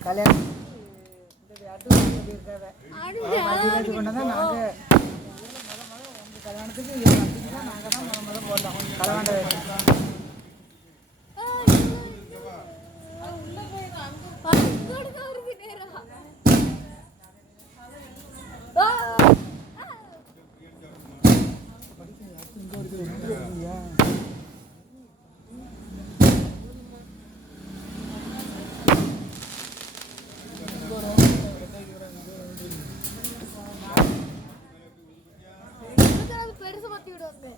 கல்யாணம் இந்த அட்டு சொல்லியிருக்காங்க வச்சு கொண்டு தான் நாங்கள் உங்கள் கல்யாணத்துக்கு பார்த்தீங்கன்னா நாங்கள் தான் முத போட்டோம் களவாண்ட பெருசு மாத்தி விடுவாங்க.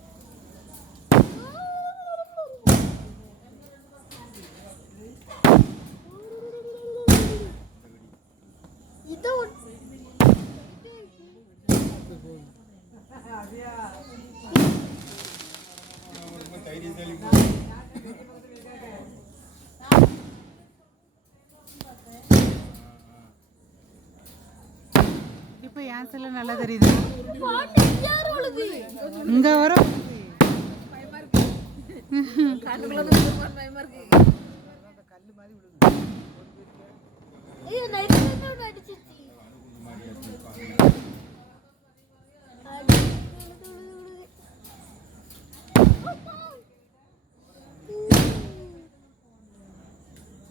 இப்போ என் செல்ல நல்லா தெரியுது இங்க வரும்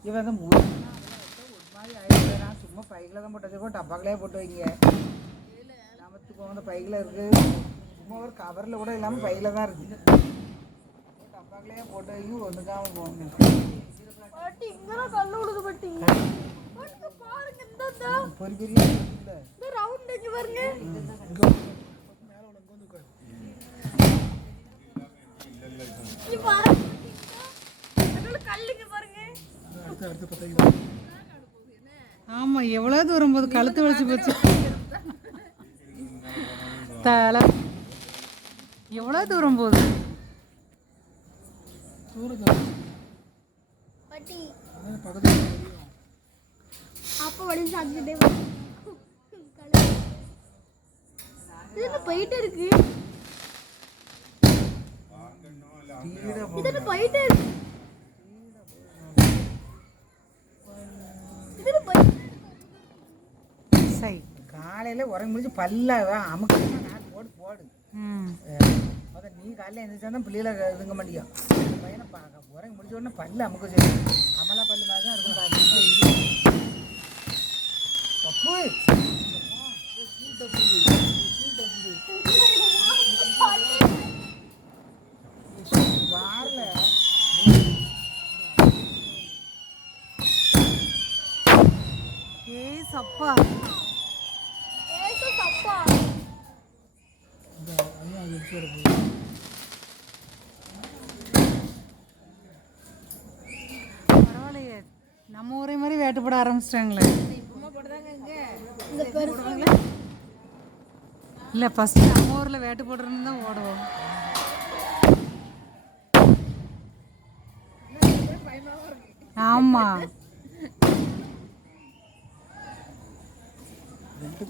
இவன் வந்து ஒரு மாதிரி ஆயிடுச்சு. சும்மா பைக்கில் தான் போட்டது கூட டப்பாக்கிலே போட்டு வைங்க நமத்துக்கு போக பைக்கில் இருக்குது சும்மா ஒரு கவரில் கூட இல்லாமல் பைக்கில் தான் இருக்குது டப்பாக்கிலே போட்டு வைங்க ஒன்றுக்காமல் போகணும் பொறுப்பில்லை ஆமா எவ்வளவு தூரம் போது கழுத்து வலிச்சு போச்சு தலை எவ்வளவு தூரம் போகுது போயிட்டு இருக்கு சரி காலையில் உறங்கி முடிச்சு பல்ல அமுக்கு போடு போடு அதான் நீ காலையில் எழுந்திரிச்சா தான் பிள்ளைகளை இதுங்க மாட்டியும் பையனை பார்க்க உறங்கி முடிச்ச உடனே பல்லு அமுக்க சொல்லி அமலா பல்லு மாதிரி தான் இருக்கும் தப்பு வாரில் சப்பா பரவாயில்லையே நம்ம ஊரே மாதிரி வேட்டுப்பட ஆரம்பிச்சிட்டாங்களே இல்லை ஃபஸ்ட்டு நம்ம ஊரில் வேட்டு போடுறதுன்னு தான் ஓடுவோம் ஆமாம் எப்படி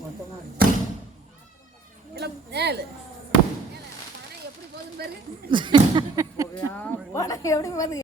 போகுது